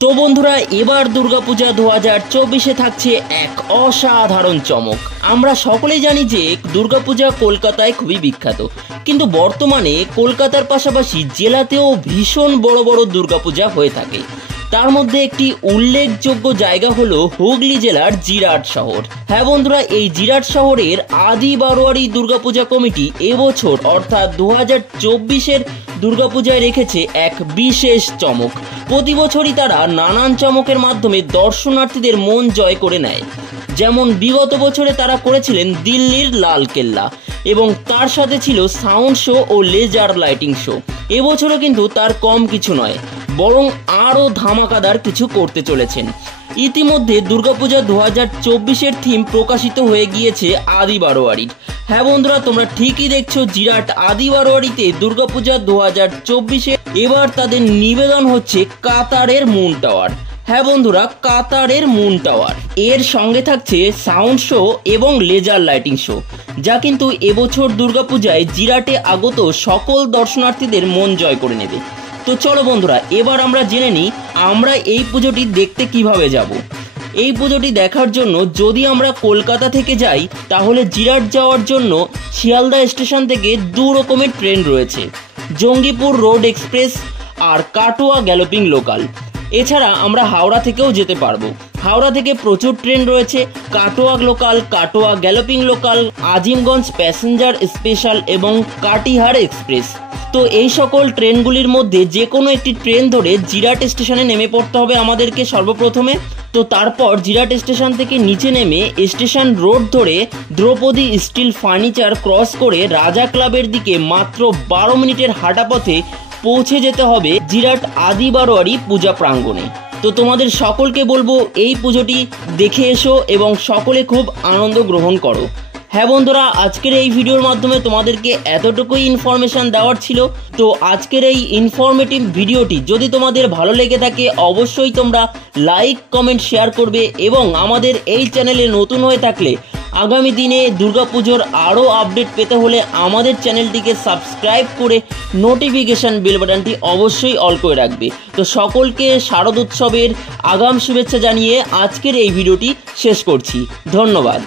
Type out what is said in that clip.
তো বন্ধুরা, এবার দুর্গাপূজা 2024-এ থাকছে এক অসাধারণ চমক। আমরা সকলেই জানি যে দুর্গাপূজা কলকাতায় খুবই বিখ্যাত, কিন্তু বর্তমানে কলকাতার পাশাপাশি জেলাতেও ভীষণ বড় বড় দুর্গাপূজা হয়ে থাকে। তার মধ্যে একটি উল্লেখযোগ্য জায়গা হলো হুগলি জেলার জিরাট শহর। হ্যাঁ বন্ধুরা, এই জিরাট শহরের আদি বারোয়ারি দুর্গাপূজা কমিটি এবছর অর্থাৎ 2024-এর দুর্গাপূজায় রেখেছে এক বিশেষ চমক। প্রতি বছরই তারা নানান চমকের মাধ্যমে দর্শনার্থীদের মন জয় করে নেয়। যেমন বিগত বছরে তারা করেছিলেন দিল্লির লালকেল্লা এবং তার সাথে ছিল সাউন্ড শো ও লেজার লাইটিং শো। এবছরও কিন্তু তার কম কিছু নয়, বরং আরও ধামাকাদার কিছু করতে চলেছেন। ইতিমধ্যে দুর্গাপূজা 2024-এর থিম প্রকাশিত হয়ে গিয়েছে আদি বারোয়ারির। হ্যাঁ বন্ধুরা, তোমরা ঠিকই দেখছো, জিরাট আদি বারোয়ারিতে দুর্গাপূজা 2024-এ এবার তাদের নিবেদন হচ্ছে কাতারের মুন টাওয়ার। হ্যাঁ বন্ধুরা, কাতারের মুন টাওয়ার এর সঙ্গে থাকছে সাউন্ড শো এবং লেজার লাইটিং শো, যা কিন্তু এবছর দুর্গাপূজায় জিরাটে আগত সকল দর্শনার্থীদের মন জয় করে নেবে। তো চলো বন্ধুরা, এবার আমরা জেনে নিই আমরা এই পুজোটি দেখতে কিভাবে যাব। এই পুজোটি দেখার জন্য যদি আমরা কলকাতা থেকে যাই, তাহলে জিরাট যাওয়ার জন্য শিয়ালদা স্টেশন থেকে দু রকমের ট্রেন রয়েছে, জঙ্গিপুর রোড এক্সপ্রেস আর কাটোয়া গ্যালোপিং লোকাল। এছাড়া আমরা হাওড়া থেকেও যেতে পারবো। হাওড়া থেকে প্রচুর ট্রেন রয়েছে, Katwa local, Katwa galloping local, Azimganj passenger special এবং কাটিহার এক্সপ্রেস। তো এই সকল ট্রেনগুলির মধ্যে যে কোনো একটি ট্রেন ধরে জিরাট স্টেশনে নেমে পড়তে হবে আমাদেরকে সর্বপ্রথমে। তো তারপর জিরাট স্টেশন থেকে নিচে নেমে স্টেশন রোড ধরে দ্রৌপদী স্টিল ফার্নিচার ক্রস করে রাজা ক্লাবের দিকে মাত্র 12 মিনিটের হাঁটা পথে পৌঁছে যেতে হবে জিরাট আদি বারোয়ারি পূজা প্রাঙ্গণে। তো তোমাদের সকলকে বলবো এই পুজোটি দেখে এসো এবং সকলে খুব আনন্দ গ্রহণ করো। হ্যাঁ বন্ধুরা, আজকের এই ভিডিওর মাধ্যমে তোমাদেরকে এতটুকুই ইনফরমেশন দেওয়ার ছিল। তো আজকের এই ইনফরমেটিভ ভিডিওটি যদি তোমাদের ভালো লেগে থাকে, অবশ্যই তোমরা লাইক, কমেন্ট, শেয়ার করবে এবং আমাদের এই চ্যানেলে নতুন হয়ে থাকলে আগামী দিনে দুর্গাপুজোর আরও আপডেট পেতে হলে আমাদের চ্যানেলটিকে সাবস্ক্রাইব করে নোটিফিকেশান বেল বাটনটি অবশ্যই অল করে রাখবে। তো সকলকে শারদ উৎসবের আগাম শুভেচ্ছা জানিয়ে আজকের এই ভিডিওটি শেষ করছি। ধন্যবাদ।